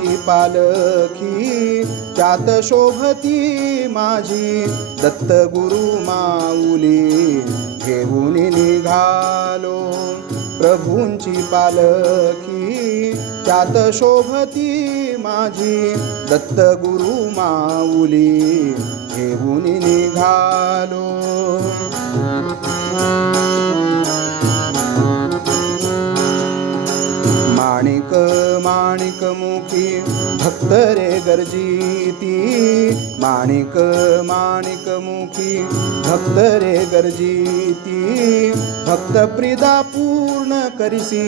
प्रभूंची पालखी त्यात शोभती माझी दत्त गुरु माऊली घेऊन निघालो प्रभूंची पालखी त्यात शोभती माझी दत्त गुरु माऊली घेऊन निघालो माणिक माणिक मुखी भक्त रे गर्जिती माणिक माणिक मुखी भक्त रे गर्जिती भक्त प्रिदा पूर्ण करिसी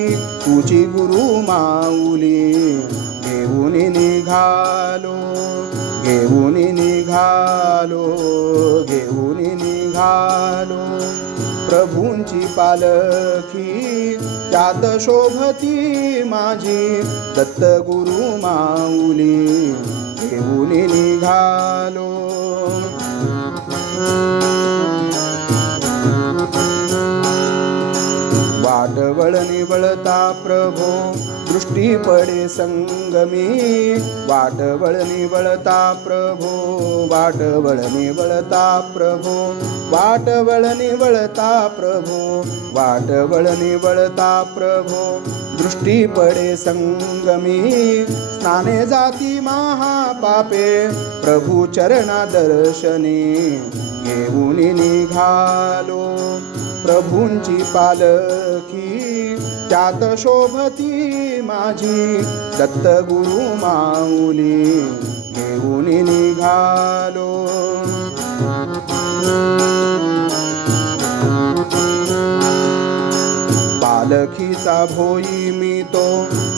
तुझी गुरु माऊली घेऊन निघालो घेऊन निघालो घेऊन निघालो प्रभूंची पालखी त्यात शोभती माझी दत्त गुरु माऊली घेऊन निघालो वाट वळणी वळता प्रभो दृष्टी पडे संगमी वाट वळणी वळता प्रभो वाट वळणी वळता प्रभो वाट वळणी वळता प्रभो वाट वळणी वळता प्रभो दृष्टी पडे संगमी स्नाने जाती महापापे प्रभू चरणा दर्शनी घेऊन निघालो प्रभूंची पालखी त्यात शोभती माझी दत्त गुरु माऊली घेऊन निघालो पालखीचा भोई मी तो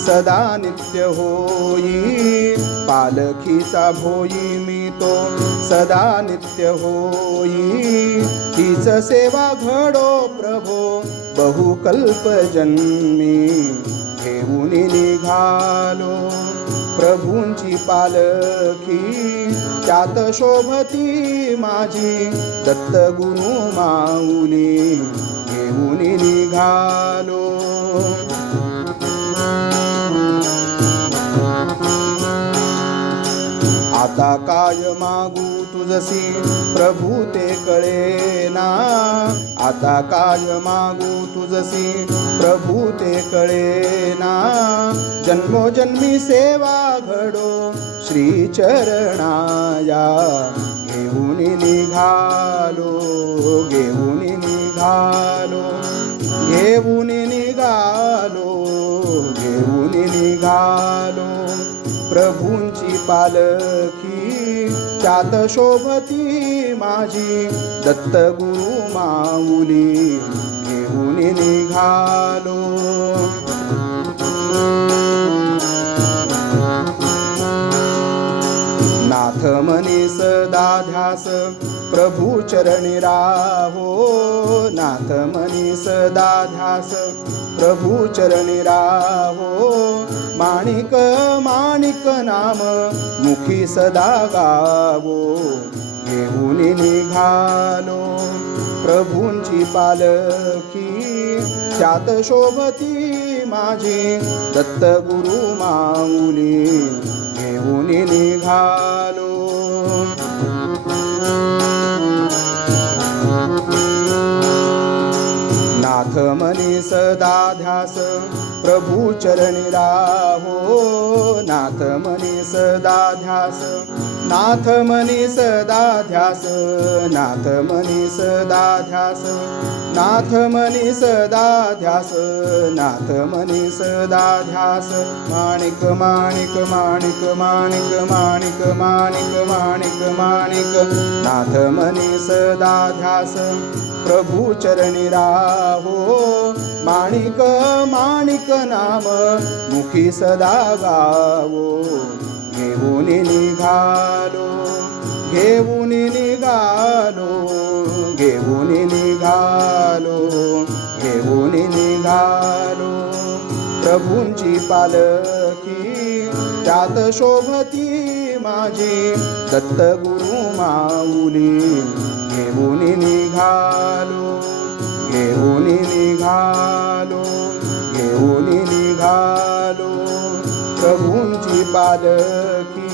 सदा नित्य होई पालखीचा भोई मी तो सदा नित्य होई तीच सेवा घडो प्रभो बहुकल्प जन्मी घेऊन निघालो प्रभूंची पालखी त्यात शोभती माझी दत्त गुरु माऊली घेऊन निघालो आता काय मागू तुझसी प्रभू ते कळेना आता काय मागू तुझसी प्रभू ते कळेना जन्मोजन्मी सेवा घडो श्री चरणाया घेऊन निघालो घेऊन निघालो घेऊन निघालो घेऊन निघालो प्रभूंची पालखी त्यात शोभती माझी दत्त गुरु माऊली घेऊन निघालो नाथ मनी सदा ध्यास प्रभू चरणी राहो नाथ मनी सदा ध्यास प्रभू चरणी राहो माणिक माणिक नाम मुखी सदा गावो घेऊन निघालो प्रभूंची पालखी त्यात शोभती माझी दत्त गुरु माऊली घेऊन निघालो नाथ मनी सदा ध्यास प्रभू चरणी राहो नाथ मनी सदा ध्यास नाथ मनी सदा ध्यास नाथ मनी सदा ध्यास नाथ मनी सदा ध्यास नाथ मनी सदा ध्यास माणिक माणिक माणिक माणिक माणिक माणिक माणिक माणिक नाथ मनी सदा ध्यास प्रभू चरणी राहो माणिक माणिक नाम मुखी सदा गावो घेऊन निघालो घेऊन निघालो घेऊन निघालो घेऊन निघालो प्रभूंची पालखी त्यात शोभती माझी दत्त गुरु माऊली घेऊन निघालो घेऊन निघालो घेऊन निघालो प्रभूंची पालखी